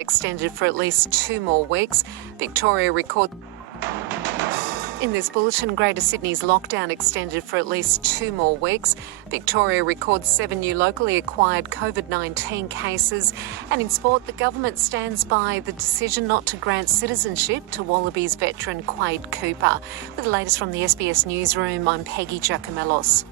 Extended for at least 2 more weeks. Victoria records. In this bulletin, Greater Sydney's lockdown extended for at least 2 more weeks. Victoria records 7 new locally acquired COVID-19 cases. And in sport, the government stands by the decision not to grant citizenship to Wallabies veteran Quade Cooper. With the latest from the SBS Newsroom, I'm Peggy Giacomellos.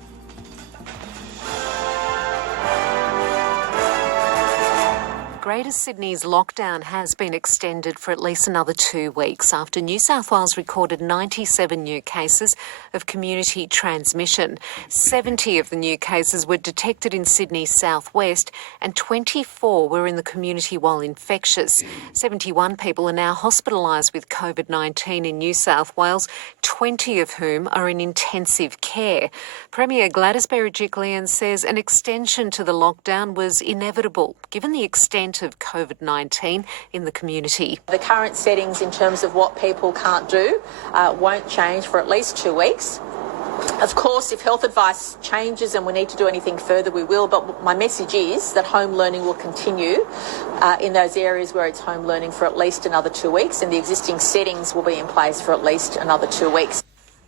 Greater Sydney's lockdown has been extended for at least another 2 weeks after New South Wales recorded 97 new cases of community transmission. 70 of the new cases were detected in Sydney's southwest and 24 were in the community while infectious. 71 people are now hospitalised with COVID-19 in New South Wales, 20 of whom are in intensive care. Premier Gladys Berejiklian says an extension to the lockdown was inevitable, given the extent of COVID-19 in the community. The current settings in terms of what people can't do won't change for at least 2 weeks. Of course, if health advice changes and we need to do anything further, we will. But my message is that home learning will continue in those areas where it's home learning for at least another 2 weeks, and the existing settings will be in place for at least another 2 weeks.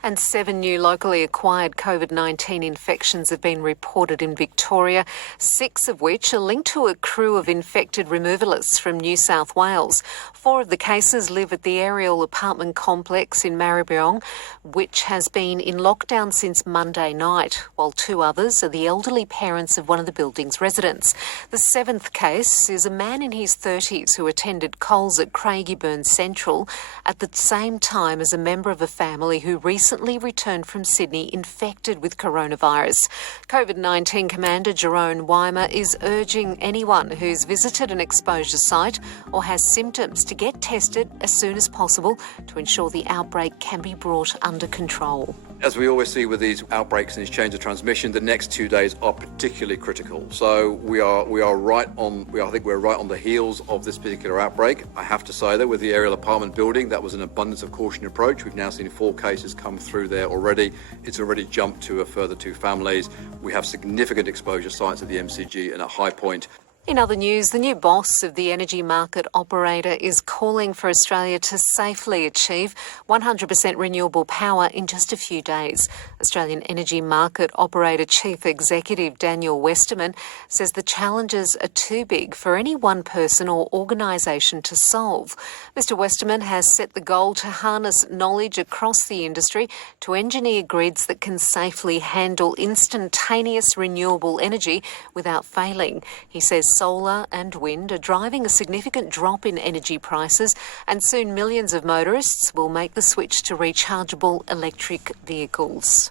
And 7 new locally acquired COVID-19 infections have been reported in Victoria, 6 of which are linked to a crew of infected removalists from New South Wales. 4 of the cases live at the Ariel apartment complex in Maribyrnong, which has been in lockdown since Monday night, while 2 others are the elderly parents of one of the building's residents. The 7th case is a man in his 30s who attended Coles at Craigieburn Central at the same time as a member of a family who recently returned from Sydney infected with coronavirus. COVID-19 Commander Jerome Weimer is urging anyone who's visited an exposure site or has symptoms to get tested as soon as possible to ensure the outbreak can be brought under control. As we always see with these outbreaks and these chains of transmission, the next 2 days are particularly critical. So I think we're right on the heels of this particular outbreak. I have to say that with the Ariel apartment building, that was an abundance of caution approach. We've now seen 4 cases come through there already. It's already jumped to a further 2 families. We have significant exposure sites at the MCG and at High Point. In other news, the new boss of the energy market operator is calling for Australia to safely achieve 100% renewable power in just a few days. Australian energy market operator Chief Executive Daniel Westerman says the challenges are too big for any one person or organisation to solve. Mr Westerman has set the goal to harness knowledge across the industry to engineer grids that can safely handle instantaneous renewable energy without failing. He says solar and wind are driving a significant drop in energy prices, and soon millions of motorists will make the switch to rechargeable electric vehicles.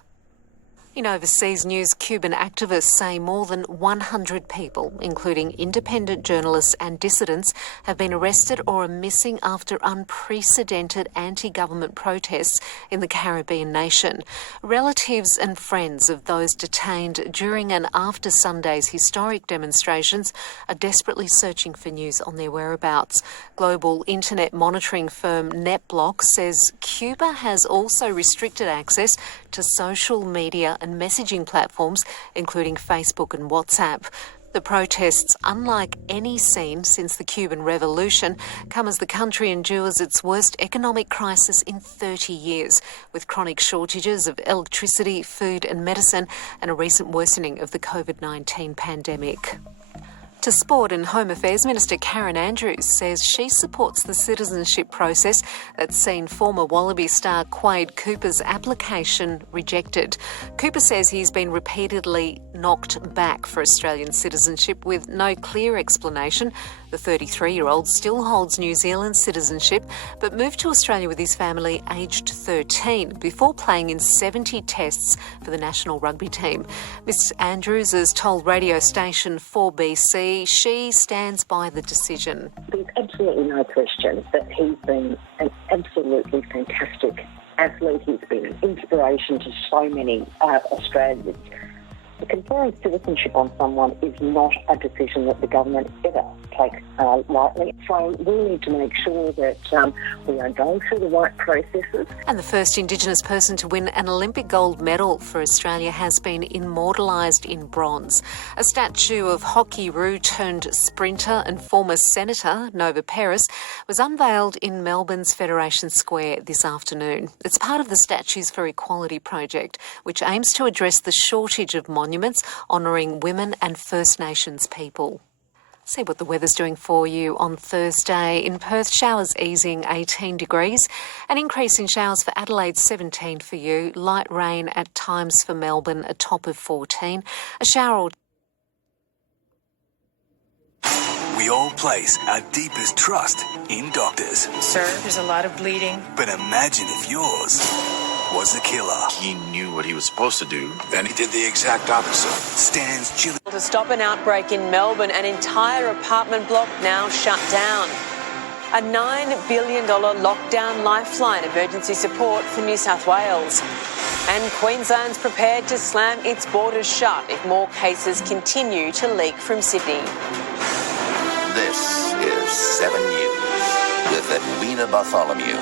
In overseas news, Cuban activists say more than 100 people, including independent journalists and dissidents, have been arrested or are missing after unprecedented anti-government protests in the Caribbean nation. Relatives and friends of those detained during and after Sunday's historic demonstrations are desperately searching for news on their whereabouts. Global internet monitoring firm NetBlock says Cuba has also restricted access to social media and messaging platforms, including Facebook and WhatsApp. The protests, unlike any seen since the Cuban Revolution, come as the country endures its worst economic crisis in 30 years, with chronic shortages of electricity, food and medicine, and a recent worsening of the COVID-19 pandemic. To Sport and Home Affairs, Minister Karen Andrews says she supports the citizenship process that's seen former Wallaby star Quade Cooper's application rejected. Cooper says he's been repeatedly knocked back for Australian citizenship with no clear explanation. The 33-year-old still holds New Zealand citizenship but moved to Australia with his family aged 13 before playing in 70 tests for the national rugby team. Ms Andrews has told radio station 4BC she stands by the decision. There's absolutely no question that he's been an absolutely fantastic athlete. He's been an inspiration to so many Australians. Conferring citizenship on someone is not a decision that the government ever takes lightly. So we need to make sure that we are going through the right processes. And the first Indigenous person to win an Olympic gold medal for Australia has been immortalised in bronze. A statue of hockey-roo turned sprinter and former Senator Nova Peris was unveiled in Melbourne's Federation Square this afternoon. It's part of the Statues for Equality project, which aims to address the shortage of monuments honouring women and First Nations people. See what the weather's doing for you on Thursday. In Perth, showers easing 18 degrees. An increase in showers for Adelaide, 17 for you. Light rain at times for Melbourne, a top of 14. A shower or We all place our deepest trust in doctors. Sir, there's a lot of bleeding. But imagine if yours was a killer. He knew what he was supposed to do, then he did the exact opposite. Stan's chilling. To stop an outbreak in Melbourne, an entire apartment block now shut down. A $9 billion lockdown lifeline emergency support for New South Wales. And Queensland's prepared to slam its borders shut if more cases continue to leak from Sydney. This is 7 News with Edwina Bartholomew.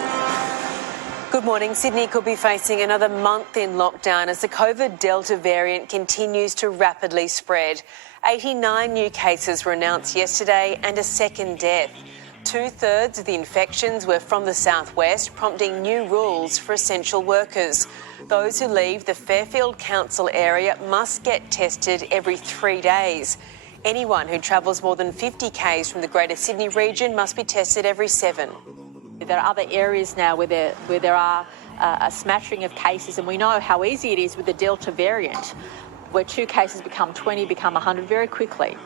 Good morning. Sydney could be facing another month in lockdown as the COVID Delta variant continues to rapidly spread. 89 new cases were announced yesterday and a second death. 2/3 of the infections were from the southwest, prompting new rules for essential workers. Those who leave the Fairfield Council area must get tested every 3 days. Anyone who travels more than 50 k's from the Greater Sydney region must be tested every 7. There are other areas now where there are a smattering of cases, and we know how easy it is with the Delta variant, where 2 cases become 20, become 100 very quickly.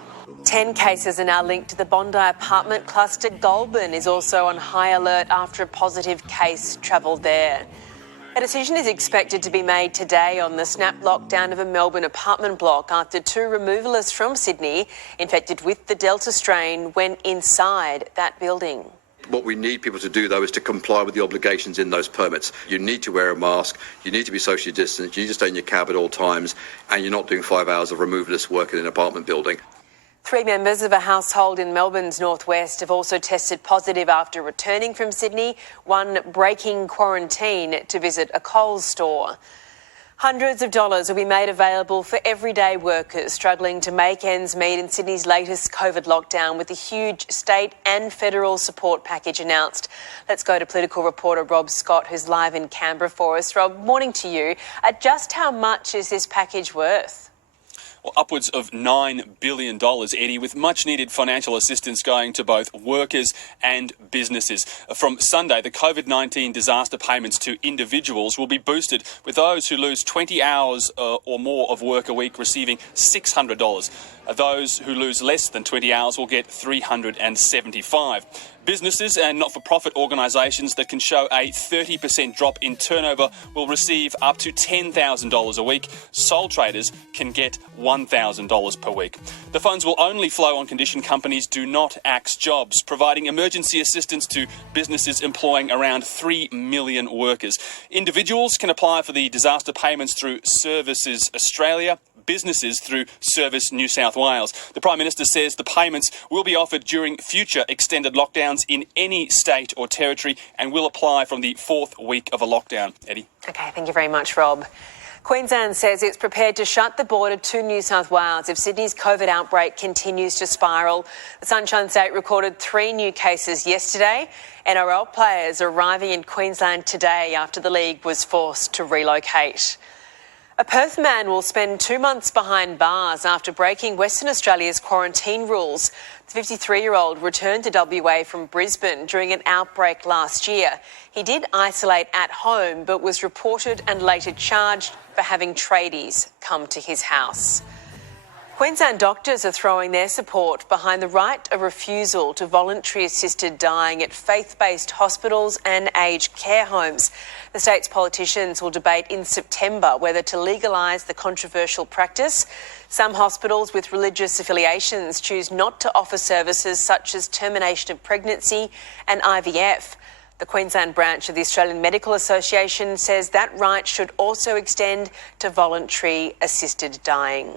10 cases are now linked to the Bondi apartment cluster. Goulburn is also on high alert after a positive case travelled there. A decision is expected to be made today on the snap lockdown of a Melbourne apartment block after 2 removalists from Sydney infected with the Delta strain went inside that building. What we need people to do, though, is to comply with the obligations in those permits. You need to wear a mask, you need to be socially distanced, you need to stay in your cab at all times, and you're not doing 5 hours of removalist work in an apartment building. 3 members of a household in Melbourne's northwest have also tested positive after returning from Sydney, one breaking quarantine to visit a Coles store. Hundreds of dollars will be made available for everyday workers struggling to make ends meet in Sydney's latest COVID lockdown, with a huge state and federal support package announced. Let's go to political reporter Rob Scott, who's live in Canberra for us. Rob, morning to you. Just how much is this package worth? Well, upwards of $9 billion, Eddie, with much-needed financial assistance going to both workers and businesses. From Sunday, the COVID-19 disaster payments to individuals will be boosted, with those who lose 20 hours or more of work a week receiving $600. Those who lose less than 20 hours will get $375. Businesses and not-for-profit organisations that can show a 30% drop in turnover will receive up to $10,000 a week. Sole traders can get $1,000 per week. The funds will only flow on condition companies do not axe jobs, providing emergency assistance to businesses employing around 3 million workers. Individuals can apply for the disaster payments through Services Australia, businesses through Service New South Wales. The Prime Minister says the payments will be offered during future extended lockdowns in any state or territory and will apply from the 4th week of a lockdown. Eddie? Okay, thank you very much, Rob. Queensland says it's prepared to shut the border to New South Wales if Sydney's COVID outbreak continues to spiral. The Sunshine State recorded 3 new cases yesterday. NRL players arriving in Queensland today after the league was forced to relocate. A Perth man will spend 2 months behind bars after breaking Western Australia's quarantine rules. The 53-year-old returned to WA from Brisbane during an outbreak last year. He did isolate at home but was reported and later charged for having tradies come to his house. Queensland doctors are throwing their support behind the right of refusal to voluntary assisted dying at faith-based hospitals and aged care homes. The state's politicians will debate in September whether to legalise the controversial practice. Some hospitals with religious affiliations choose not to offer services such as termination of pregnancy and IVF. The Queensland branch of the Australian Medical Association says that right should also extend to voluntary assisted dying.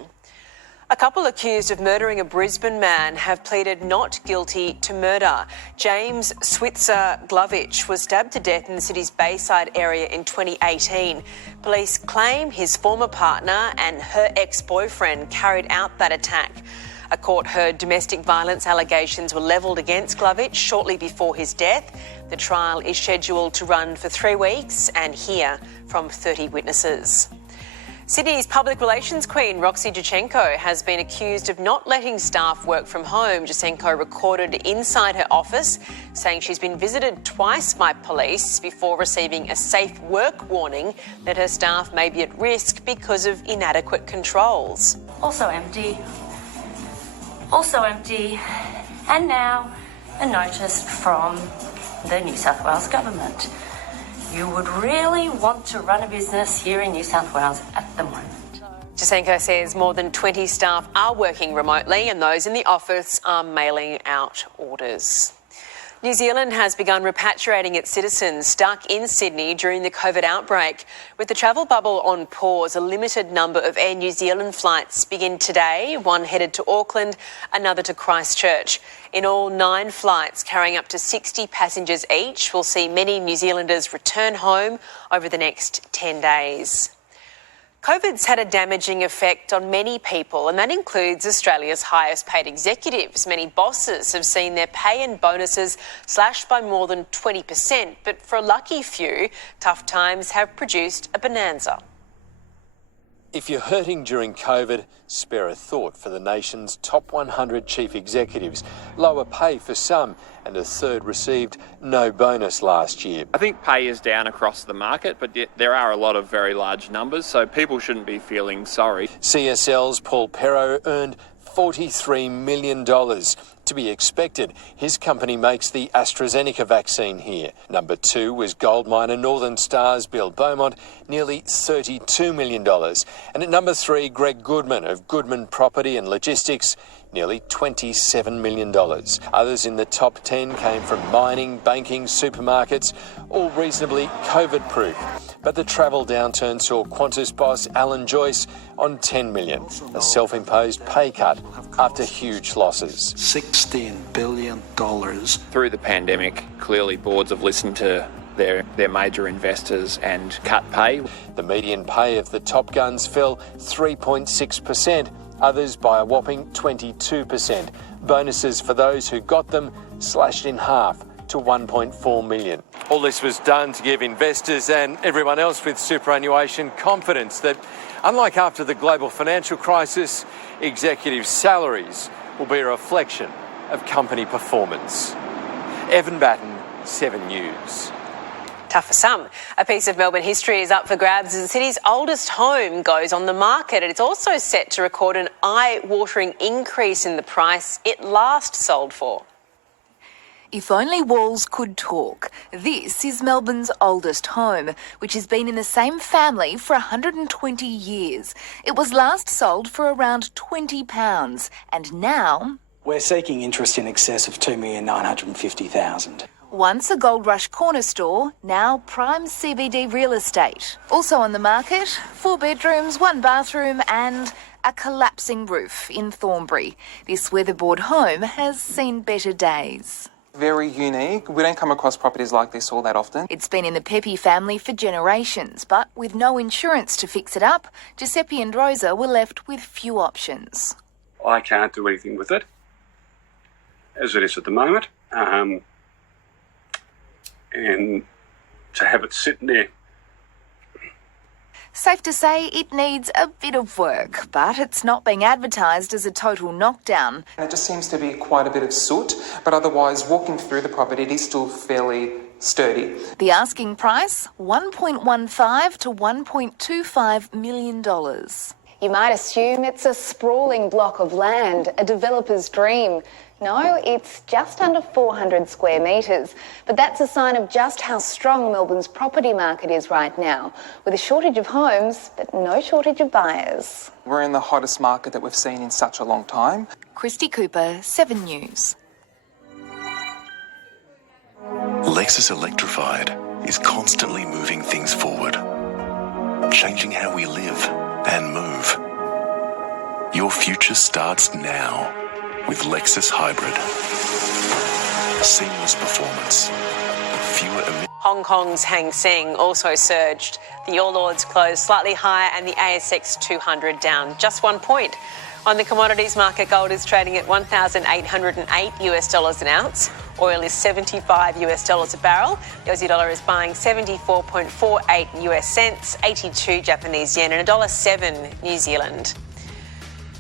A couple accused of murdering a Brisbane man have pleaded not guilty to murder. James Switzer Glovich was stabbed to death in the city's Bayside area in 2018. Police claim his former partner and her ex-boyfriend carried out that attack. A court heard domestic violence allegations were levelled against Glovich shortly before his death. The trial is scheduled to run for 3 weeks and hear from 30 witnesses. Sydney's public relations queen, Roxy Juchenko, has been accused of not letting staff work from home. Juchenko recorded inside her office saying she's been visited twice by police before receiving a safe work warning that her staff may be at risk because of inadequate controls. Also empty. Also empty. And now a notice from the New South Wales government. You would really want to run a business here in New South Wales at the moment. Juchenko says more than 20 staff are working remotely and those in the office are mailing out orders. New Zealand has begun repatriating its citizens stuck in Sydney during the COVID outbreak. With the travel bubble on pause, a limited number of Air New Zealand flights begin today, one headed to Auckland, another to Christchurch. In all, 9 flights carrying up to 60 passengers each will see many New Zealanders return home over the next 10 days. COVID's had a damaging effect on many people, and that includes Australia's highest paid executives. Many bosses have seen their pay and bonuses slashed by more than 20%, but for a lucky few, tough times have produced a bonanza. If you're hurting during COVID, spare a thought for the nation's top 100 chief executives. Lower pay for some, and a third received no bonus last year. I think pay is down across the market, but there are a lot of very large numbers, so people shouldn't be feeling sorry. CSL's Paul Perro earned $43 million. To be expected, his company makes the AstraZeneca vaccine here. Number 2 was gold miner Northern Star's Bill Beaumont, nearly $32 million. And at number 3, Greg Goodman of Goodman Property and Logistics, nearly $27 million. Others in the top 10 came from mining, banking, supermarkets, all reasonably COVID-proof. But the travel downturn saw Qantas boss Alan Joyce on $10 million, a self-imposed pay cut after huge losses. $16 billion. Through the pandemic, clearly boards have listened to their major investors and cut pay. The median pay of the top guns fell 3.6%, others by a whopping 22%. Bonuses for those who got them slashed in half to $1.4 million. All this was done to give investors and everyone else with superannuation confidence that, unlike after the global financial crisis, executive salaries will be a reflection of company performance. Evan Batten, 7 News. Tough for some. A piece of Melbourne history is up for grabs as the city's oldest home goes on the market, and it's also set to record an eye-watering increase in the price it last sold for. If only walls could talk. This is Melbourne's oldest home, which has been in the same family for 120 years. It was last sold for around £20, and now we're seeking interest in excess of $2,950,000. Once a Gold Rush corner store, now prime CBD real estate. Also on the market, 4 bedrooms, 1 bathroom and a collapsing roof in Thornbury. This weatherboard home has seen better days. Very unique. We don't come across properties like this all that often. It's been in the Pepe family for generations, but with no insurance to fix it up, Giuseppe and Rosa were left with few options. I can't do anything with it as it is at the moment. And to have it sitting there. Safe to say it needs a bit of work, but it's not being advertised as a total knockdown. It just seems to be quite a bit of soot, but otherwise walking through the property it is still fairly sturdy. The asking price, $1.15 to $1.25 million. You might assume it's a sprawling block of land, a developer's dream. No, it's just under 400 square metres. But that's a sign of just how strong Melbourne's property market is right now, with a shortage of homes, but no shortage of buyers. We're in the hottest market that we've seen in such a long time. Christy Cooper, 7 News. Lexus Electrified is constantly moving things forward, changing how we live and move. Your future starts now with Lexus Hybrid. Seamless performance. Fewer emissions. Hong Kong's Hang Seng also surged. The All Ords closed slightly higher and the ASX 200 down just 1 point. On the commodities market, gold is trading at $1,808 an ounce. Oil is $75 a barrel. The Aussie dollar is buying 74.48 US cents, 82 Japanese yen and $1.07 New Zealand.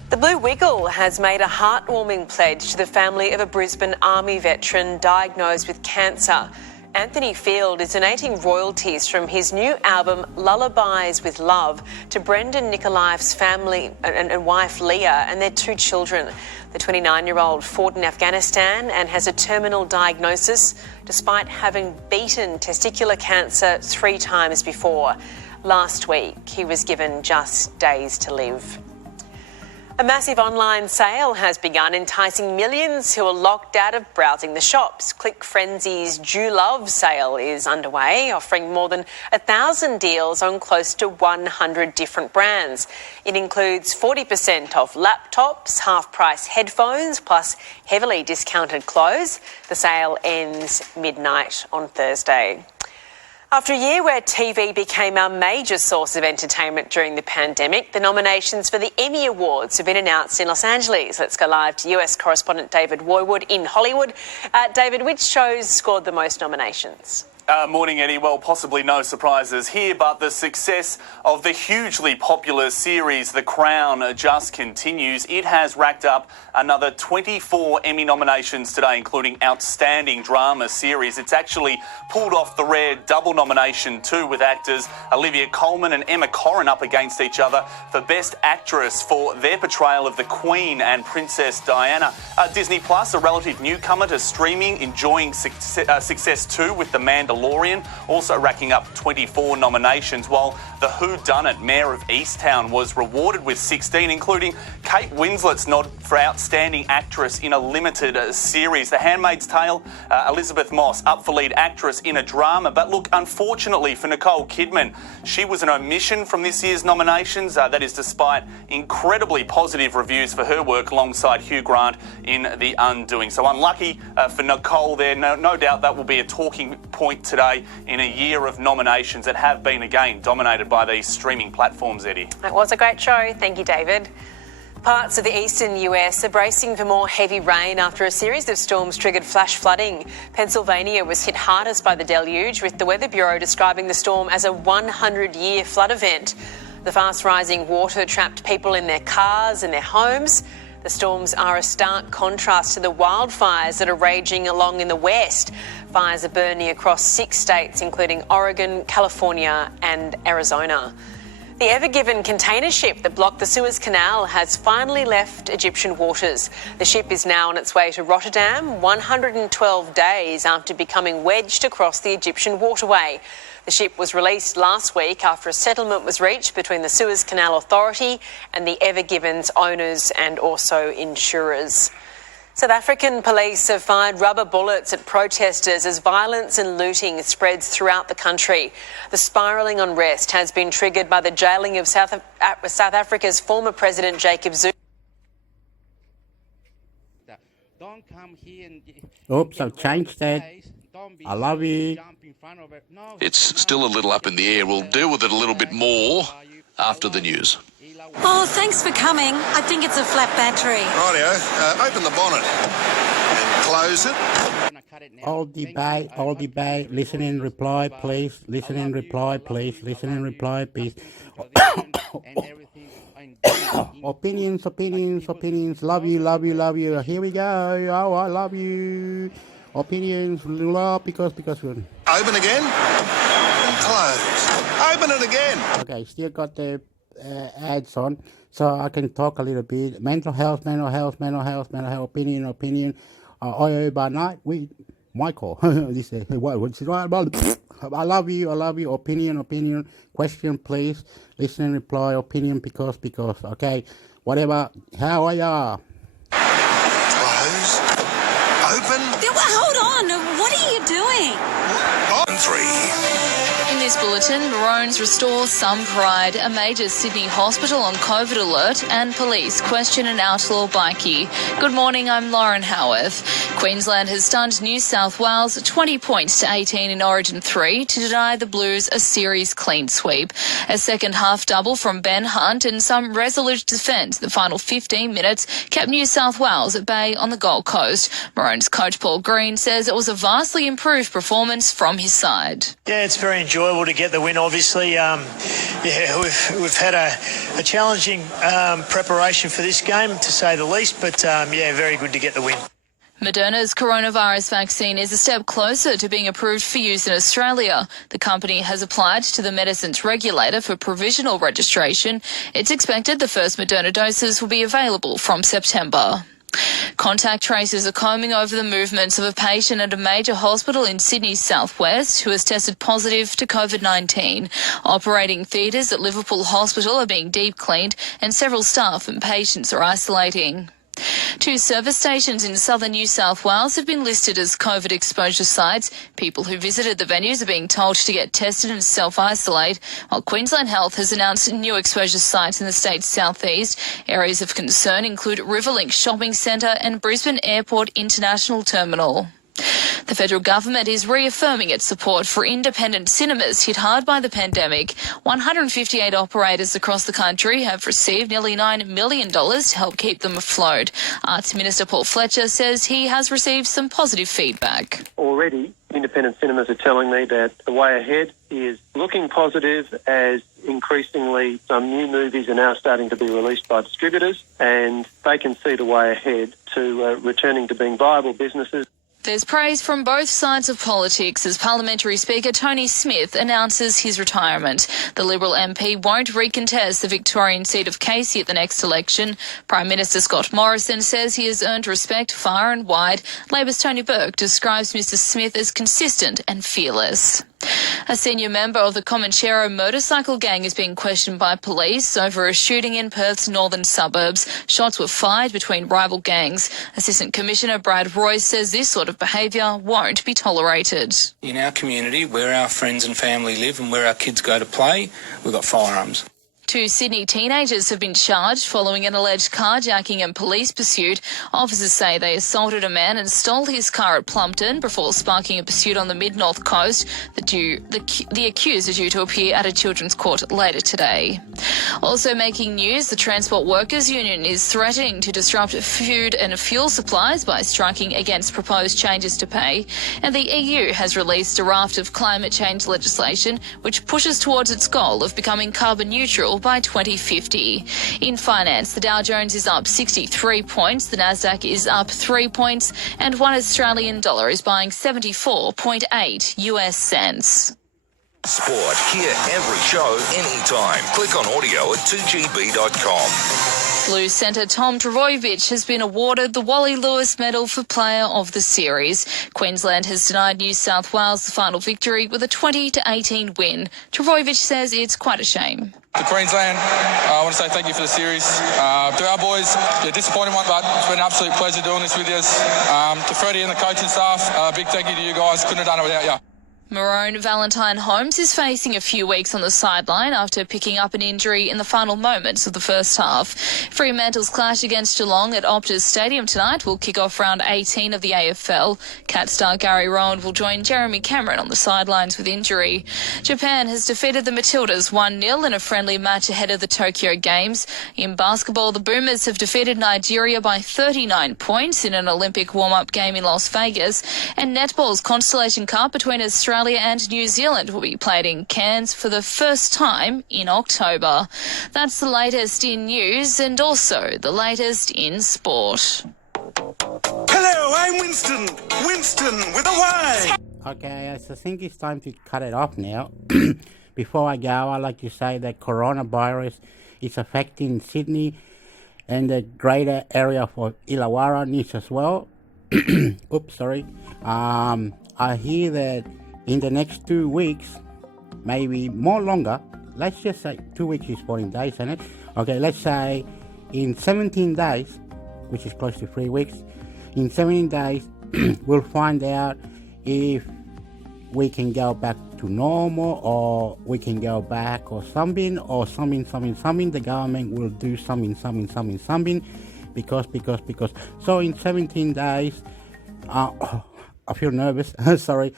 The Blue Wiggle has made a heartwarming pledge to the family of a Brisbane Army veteran diagnosed with cancer. Anthony Field is donating royalties from his new album Lullabies with Love to Brendan Nikolaev's family and wife Leah and their 2 children. The 29-year-old fought in Afghanistan and has a terminal diagnosis despite having beaten testicular cancer 3 times before. Last week, he was given just days to live. A massive online sale has begun, enticing millions who are locked out of browsing the shops. Click Frenzy's Due Love sale is underway, offering more than 1,000 deals on close to 100 different brands. It includes 40% off laptops, half-price headphones, plus heavily discounted clothes. The sale ends midnight on Thursday. After a year where TV became our major source of entertainment during the pandemic, the nominations for the Emmy Awards have been announced in Los Angeles. Let's go live to US correspondent David Woywood in Hollywood. David, which shows scored the most nominations? Morning, Eddie. Well, possibly no surprises here, but the success of the hugely popular series The Crown just continues. It has racked up another 24 Emmy nominations today, including Outstanding Drama Series. It's actually pulled off the rare double nomination too, with actors Olivia Colman and Emma Corrin up against each other for Best Actress for their portrayal of the Queen and Princess Diana. Disney Plus, a relative newcomer to streaming, enjoying success too with The Mandalorian, also racking up 24 nominations, while the Whodunit Mayor of Easttown was rewarded with 16, including Kate Winslet's nod for Outstanding Actress in a Limited Series. The Handmaid's Tale, Elizabeth Moss up for Lead Actress in a Drama. But look, unfortunately for Nicole Kidman, she was an omission from this year's nominations. That is despite incredibly positive reviews for her work alongside Hugh Grant in The Undoing. So unlucky for Nicole there. No doubt that will be a talking point today in a year of nominations that have been, again, dominated by these streaming platforms, Eddie. It was a great show. Thank you, David. Parts of the eastern US are bracing for more heavy rain after a series of storms triggered flash flooding. Pennsylvania was hit hardest by the deluge, with the Weather Bureau describing the storm as a 100-year flood event. The fast-rising water trapped people in their cars and their homes. The storms are a stark contrast to the wildfires that are raging along in the west. Fires are burning across 6 states, including Oregon, California and Arizona. The Ever Given container ship that blocked the Suez Canal has finally left Egyptian waters. The ship is now on its way to Rotterdam, 112 days after becoming wedged across the Egyptian waterway. The ship was released last week after a settlement was reached between the Suez Canal Authority and the Ever Given's owners and also insurers. South African police have fired rubber bullets at protesters as violence and looting spreads throughout the country. The spiralling unrest has been triggered by the jailing of South Africa's former President Jacob Zuma. Oops, I've changed that. I love you. It's still a little up in the air. We'll deal with it a little bit more after the news. Oh, thanks for coming. I think it's a flat battery. Rightio. Open the bonnet and close it. All debate. Listen and reply, please. Listen and reply, please. Listen and reply, please. Opinions. Love you. Here we go. Oh, I love you. Opinions, because. Open again and close. Open it again. Okay, still got the ads on, so I can talk a little bit. Mental health, opinion. OYO by night with Michael. This is what's right about. I love you. Opinion. Question, please. Listen and reply. Opinion, because. Okay, whatever. How are ya? Close. Open. Hold on. What are you doing? On 3. In this bulletin, Maroons restore some pride, a major Sydney hospital on COVID alert, and police question an outlaw bikie. Good morning, I'm Lauren Howarth. Queensland has stunned New South Wales 20 points to 18 in Origin 3 to deny the Blues a series clean sweep. A second half double from Ben Hunt and some resolute defence the final 15 minutes kept New South Wales at bay on the Gold Coast. Maroons coach Paul Green says it was a vastly improved performance from his side. Yeah, it's very enjoyable to get the win, obviously. We've had a challenging preparation for this game, to say the least, but very good to get the win. Moderna's coronavirus vaccine is a step closer to being approved for use in Australia. The company has applied to the medicines regulator for provisional registration. It's expected the first Moderna doses will be available from September. Contact tracers are combing over the movements of a patient at a major hospital in Sydney's southwest who has tested positive to COVID-19. Operating theatres at Liverpool Hospital are being deep cleaned and several staff and patients are isolating. 2 service stations in southern New South Wales have been listed as COVID exposure sites. People who visited the venues are being told to get tested and self-isolate, while Queensland Health has announced new exposure sites in the state's southeast. Areas of concern include Riverlink Shopping Centre and Brisbane Airport International Terminal. The federal government is reaffirming its support for independent cinemas hit hard by the pandemic. 158 operators across the country have received nearly $9 million to help keep them afloat. Arts Minister Paul Fletcher says he has received some positive feedback. Already, independent cinemas are telling me that the way ahead is looking positive, as increasingly some new movies are now starting to be released by distributors, and they can see the way ahead to returning to being viable businesses. There's praise from both sides of politics as Parliamentary Speaker Tony Smith announces his retirement. The Liberal MP won't recontest the Victorian seat of Casey at the next election. Prime Minister Scott Morrison says he has earned respect far and wide. Labor's Tony Burke describes Mr Smith as consistent and fearless. A senior member of the Comanchero motorcycle gang is being questioned by police over a shooting in Perth's northern suburbs. Shots were fired between rival gangs. Assistant Commissioner Brad Royce says this sort of behaviour won't be tolerated. In our community, where our friends and family live and where our kids go to play, we've got firearms. 2 Sydney teenagers have been charged following an alleged carjacking and police pursuit. Officers say they assaulted a man and stole his car at Plumpton before sparking a pursuit on the mid-north coast. The accused are due to appear at a children's court later today. Also making news, the Transport Workers Union is threatening to disrupt food and fuel supplies by striking against proposed changes to pay. And the EU has released a raft of climate change legislation which pushes towards its goal of becoming carbon neutral by 2050. In finance, the Dow Jones is up 63 points, the Nasdaq is up 3 points, and $1 Australian is buying 74.8 US cents. Sport. Hear every show anytime. Click on audio at 2gb.com. Blues centre Tom Trbojevic has been awarded the Wally Lewis Medal for Player of the Series. Queensland has denied New South Wales the final victory with a 20-18 win. Trbojevic says it's quite a shame. To Queensland, I want to say thank you for the series. To our boys, disappointing one, but it's been an absolute pleasure doing this with you. To Freddie and the coaching staff, a big thank you to you guys. Couldn't have done it without you. Maroon Valentine Holmes is facing a few weeks on the sideline after picking up an injury in the final moments of the first half. Fremantle's clash against Geelong at Optus Stadium tonight will kick off round 18 of the AFL. Cat star Gary Rowan will join Jeremy Cameron on the sidelines with injury. Japan has defeated the Matildas 1-0 in a friendly match ahead of the Tokyo Games. In basketball, the Boomers have defeated Nigeria by 39 points in an Olympic warm-up game in Las Vegas. And netball's Constellation Cup between Australia and New Zealand will be played in Cairns for the first time in October. That's the latest in news and also the latest in sport. Hello, I'm Winston. Winston with a Y. Okay, I think it's time to cut it off now. Before I go, I'd like to say that coronavirus is affecting Sydney and the greater area of Illawarra, New South Wales. Oops, sorry. I hear that in the next 2 weeks, maybe more longer, let's just say 2 weeks is 14 days, isn't it? Okay, let's say in 17 days, which is close to 3 weeks, in 17 days, we'll find out if we can go back to normal, or we can go back, or something, the government will do something, because. So in 17 days, I feel nervous. Sorry.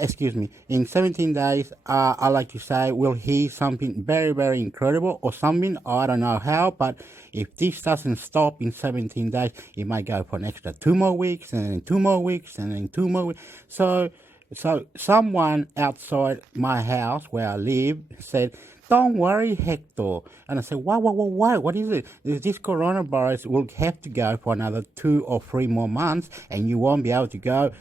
Excuse me. In 17 days, I like to say we'll hear something very, very incredible or something. I don't know how, but if this doesn't stop in 17 days, it might go for an extra 2 more weeks, and then 2 more weeks, and then 2 more weeks. So someone outside my house where I live said, "Don't worry, Hector." And I said, why? What is it? This coronavirus will have to go for another 2 or 3 more months, and you won't be able to go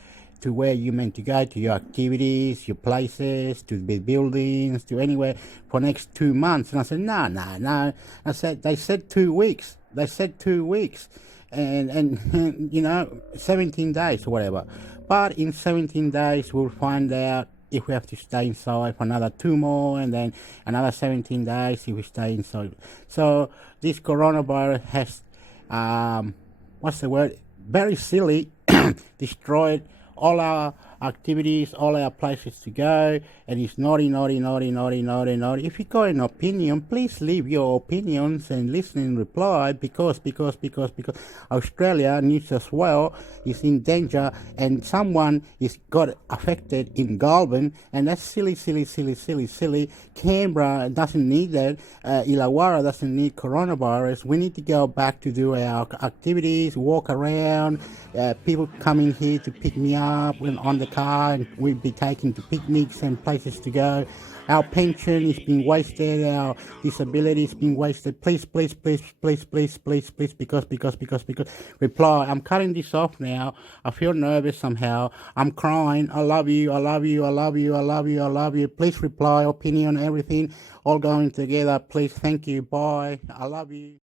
to where you meant to go, to your activities, your places, to the buildings, to anywhere for next 2 months. And I said, no. I said, they said 2 weeks. And 17 days or whatever. But in 17 days, we'll find out if we have to stay inside for another 2 more, and then another 17 days if we stay inside. So this coronavirus has, very silly, destroyed all our activities, all our places to go, and it's naughty. If you got an opinion, please leave your opinions and listen and reply, because Australia, New South Wales is in danger, and someone is got affected in Goulburn, and that's silly. Canberra doesn't need that. Illawarra doesn't need coronavirus. We need to go back to do our activities, walk around, people coming here to pick me up on the car, and we'll be taken to picnics and places to go. Our pension is being wasted, our disability is being wasted. Please, because reply. I'm cutting this off now. I feel nervous somehow. I'm crying. I love you. Please reply, opinion, everything, all going together. Please, thank you. Bye. I love you.